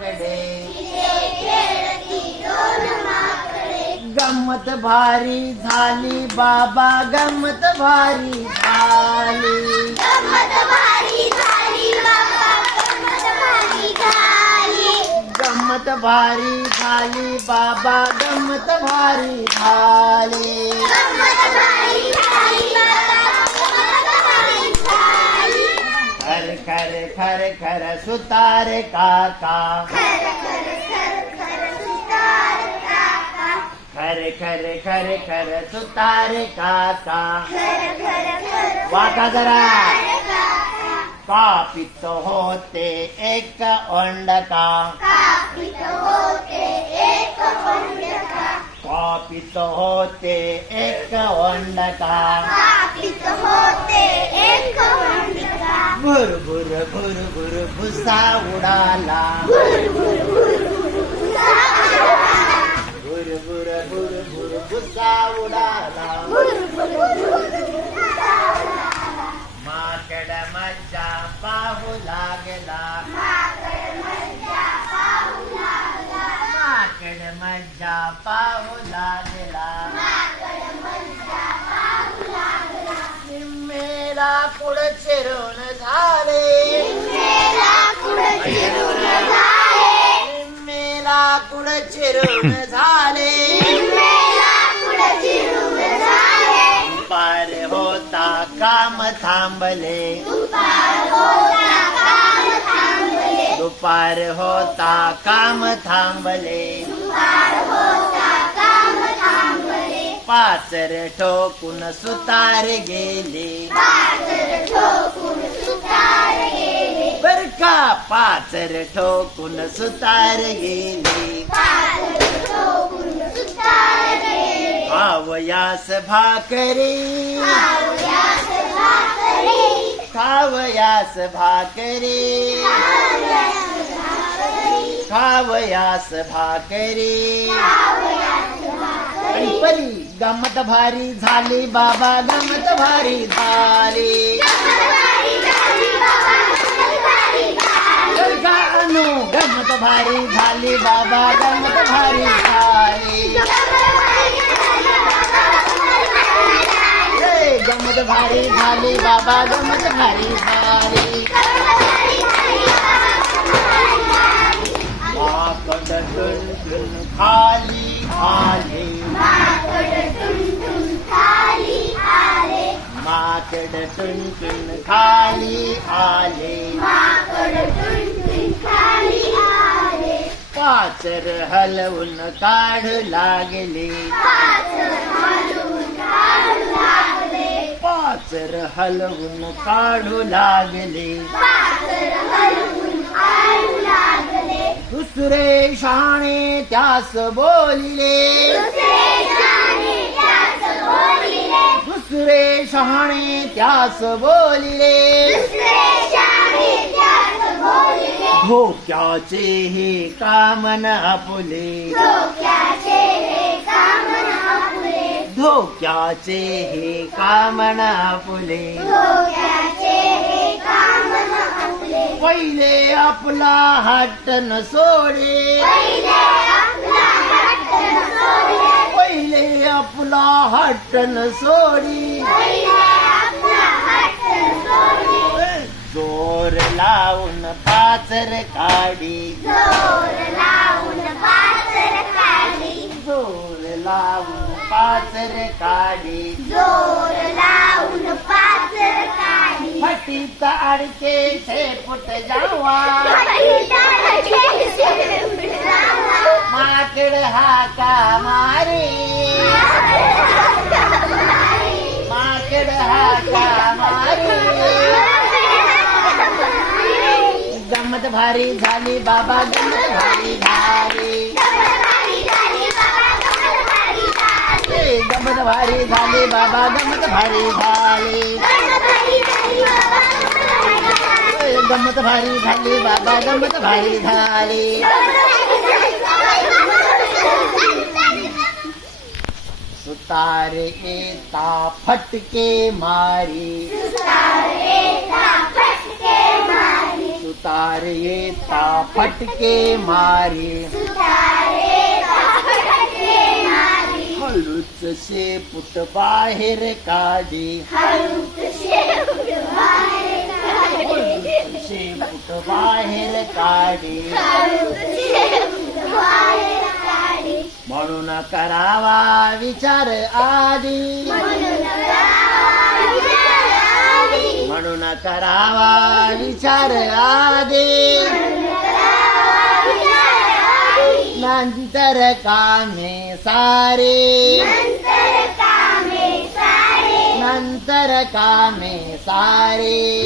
माकडे. गंमत भारी झाली बाबा गंमत भारी झाली. गंमत भारी झाली बाबा गंमत भारी झाली. खर खर खर खर सुतार काका. खर खर खर खर सुतार काका. वाका जरा. कापित होते एक ओंडका कापित होते एक ओंडका भुर भुर भुर भुर भुसा उडाला भुर भुर भुर भुर भुसा उडाला कुड चिरून झाले. निम्मेला चिरून झाले. पार होता काम थांबले. दुपार होता काम थांबले. पाचर ठोकून सुतार गेले. पाचर ठोकून सुतार गेले. आवयास भाकरी. खावयास भाकरी. खावयास भाकरी. आणि गमत भारी झाली बाबा गमत भारी झाली. भारी झाली बाबा गमत भारी झाली हे, गमत भारी झाली बाबा गमत भारी झाली माकड टुनटुन खाली। आले माकड टुनटुन खाली आले पाचर हलवून काढू लागले. पाचर हलवून काढू लागले. दुसरे शहाणे त्यास बोलिले. दुसरे शहाणे त्यास बोलिले. धोक्याचे हे कामन आपुले. धोक्याचे हे कामन आपुले. पहिले आपला हट्टन सोडे. पहिले आपला हट्टन सोडी. जोर लावून पाचर काढी. जोर लावून पाचर काढी. फटीत अडके शेपूट जावा. माकड हाका मारी माकड हाका मारी गमत भारी झाली बाबा गमत भारी झाली. गमत भारी झाली बाबा गमत भारी झाली. गमत भारी झाली बाबा गमत भारी झाली. सुतारे येता फटके मारी. सुतारे सुतार मारे फटके मारी. हळूच बाहेर काढे. हळूच पुट बाहेर काढे. म्हणून करावा विचार आधी. म्हणून करावा विचार आधी. नंतर कामे सारे. नंतर कामे सारे.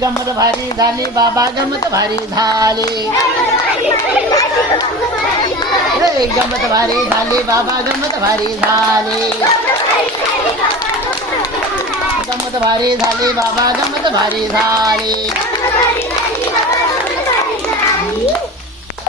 गमत भारी झाली बाबा गमत भारी झाली. गमत भारी झाली बाबा गमत भारी झाली. गमत भारी झाली बाबा गमत भारी झाली.